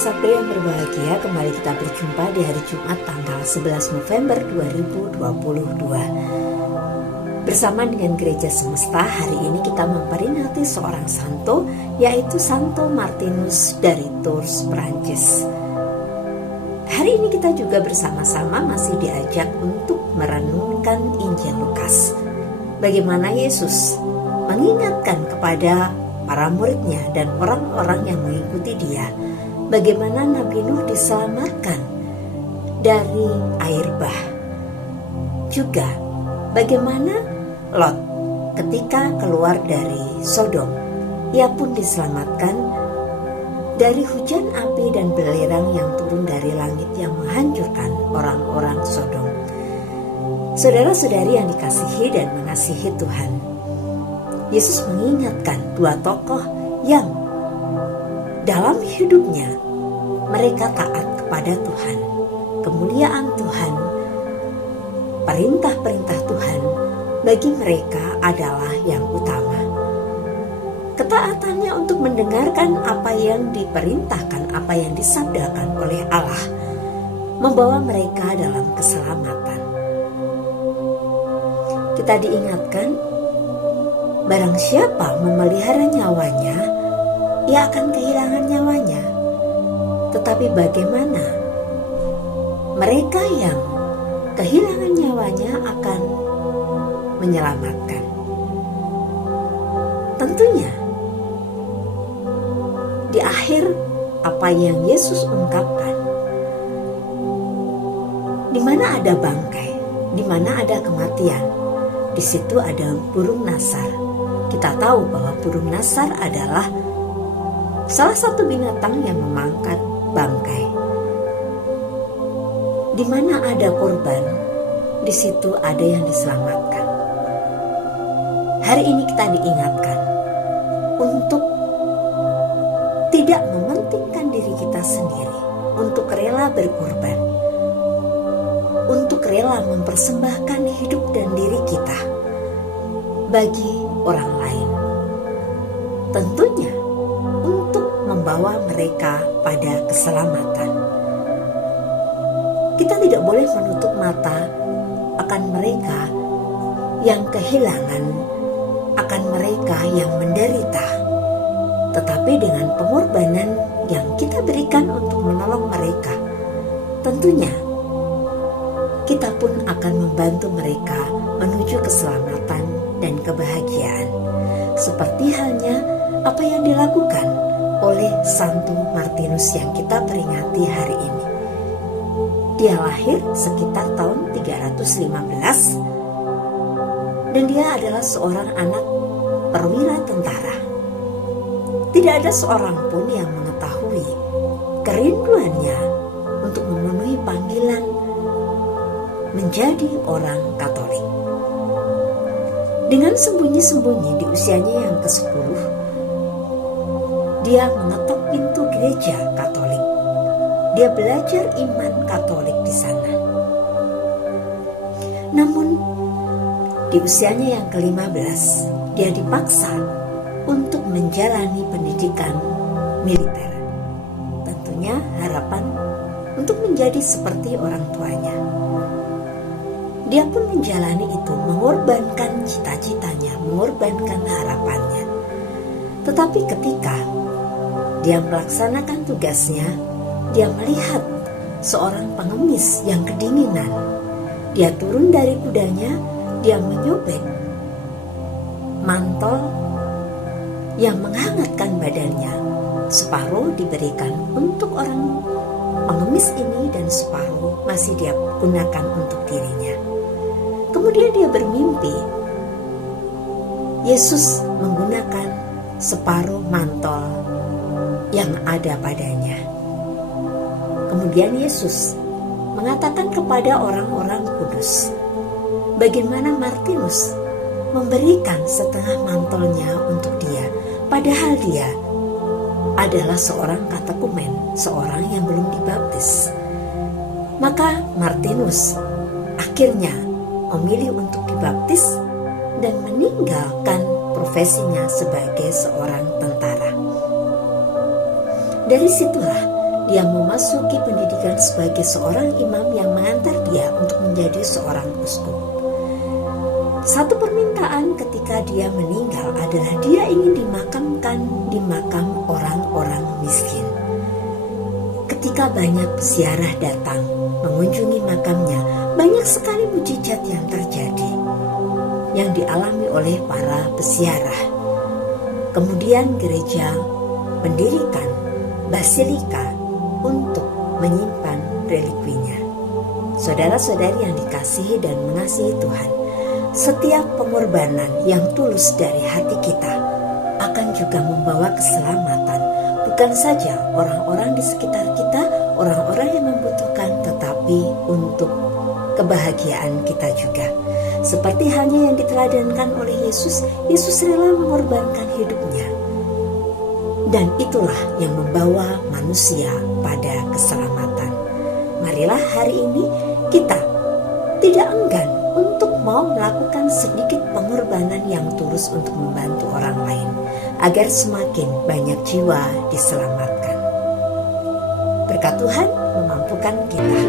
Sabda yang berbahagia, kembali kita berjumpa di hari Jumat tanggal 11 November 2022. Bersama dengan Gereja Semesta, hari ini kita memperingati seorang santo, yaitu Santo Martinus dari Tours, Prancis. Hari ini kita juga bersama-sama masih diajak untuk merenungkan Injil Lukas. Bagaimana Yesus mengingatkan kepada para muridnya dan orang-orang yang mengikuti dia, bagaimana Nabi Nuh diselamatkan dari air bah. Juga bagaimana Lot ketika keluar dari Sodom, ia pun diselamatkan dari hujan api dan belerang yang turun dari langit yang menghancurkan orang-orang Sodom. Saudara-saudari yang dikasihi dan mengasihi Tuhan, Yesus mengingatkan dua tokoh yang dalam hidupnya mereka taat kepada Tuhan, kemuliaan Tuhan, perintah-perintah Tuhan bagi mereka adalah yang utama. Ketaatannya untuk mendengarkan apa yang diperintahkan, apa yang disabdakan oleh Allah, membawa mereka dalam keselamatan. Kita diingatkan, barang siapa memelihara nyawanya, ia akan kehilangan nyawanya. Tetapi bagaimana mereka yang kehilangan nyawanya akan menyelamatkan? Tentunya di akhir apa yang Yesus ungkapkan, di mana ada bangkai, di mana ada kematian, di situ ada burung nasar. Kita tahu bahwa burung nasar adalah salah satu binatang yang memangkat bangkai. Di mana ada korban, di situ ada yang diselamatkan. Hari ini kita diingatkan untuk tidak mementingkan diri kita sendiri, untuk rela berkorban, untuk rela mempersembahkan hidup dan diri kita bagi orang lain. Tentunya untuk membawa mereka pada keselamatan. Kita tidak boleh menutup mata akan mereka yang kehilangan, akan mereka yang menderita. Tetapi dengan pengorbanan yang kita berikan untuk menolong mereka, tentunya kita pun akan membantu mereka menuju keselamatan dan kebahagiaan. Seperti halnya apa yang dilakukan oleh Santo Martinus yang kita peringati hari ini. Dia lahir sekitar tahun 315 dan dia adalah seorang anak perwira tentara. Tidak ada seorang pun yang mengetahui kerinduannya untuk memenuhi panggilan menjadi orang Katolik. Dengan sembunyi-sembunyi di usianya yang ke-10, dia mengetok pintu gereja Katolik. Dia belajar iman Katolik di sana. Namun, di usianya yang ke-15, dia dipaksa untuk menjalani pendidikan militer. Tentunya harapan untuk menjadi seperti orang tuanya. Dia pun menjalani itu, mengorbankan cita-citanya, mengorbankan harapannya. Tetapi ketika dia melaksanakan tugasnya, dia melihat seorang pengemis yang kedinginan. Dia turun dari kudanya, dia menyobek mantel yang menghangatkan badannya. Separuh diberikan untuk orang pengemis ini dan separuh masih dia gunakan untuk dirinya. Kemudian dia bermimpi Yesus menggunakan separuh mantel yang ada padanya. Kemudian Yesus mengatakan kepada orang-orang kudus bagaimana Martinus memberikan setengah mantelnya untuk dia, padahal dia adalah seorang katekumen, seorang yang belum dibaptis. Maka Martinus akhirnya memilih untuk dibaptis dan meninggalkan profesinya sebagai seorang tentara. Dari situlah dia memasuki pendidikan sebagai seorang imam yang mengantar dia untuk menjadi seorang uskup. Satu permintaan ketika dia meninggal adalah dia ingin dimakamkan di makam orang-orang miskin. Ketika banyak peziarah datang mengunjungi makamnya, banyak sekali mujizat yang terjadi, yang dialami oleh para peziarah. Kemudian gereja mendirikan basilika untuk menyimpan relikwinya. Saudara-saudari yang dikasihi dan mengasihi Tuhan, setiap pengorbanan yang tulus dari hati kita akan juga membawa keselamatan, bukan saja orang-orang di sekitar kita, orang-orang yang membutuhkan, tetapi untuk kebahagiaan kita juga. Seperti halnya yang diteladankan oleh Yesus, Yesus rela mengorbankan hidupnya. Dan itulah yang membawa manusia pada keselamatan. Marilah hari ini kita tidak enggan untuk mau melakukan sedikit pengorbanan yang tulus untuk membantu orang lain, agar semakin banyak jiwa diselamatkan. Berkat Tuhan memampukan kita.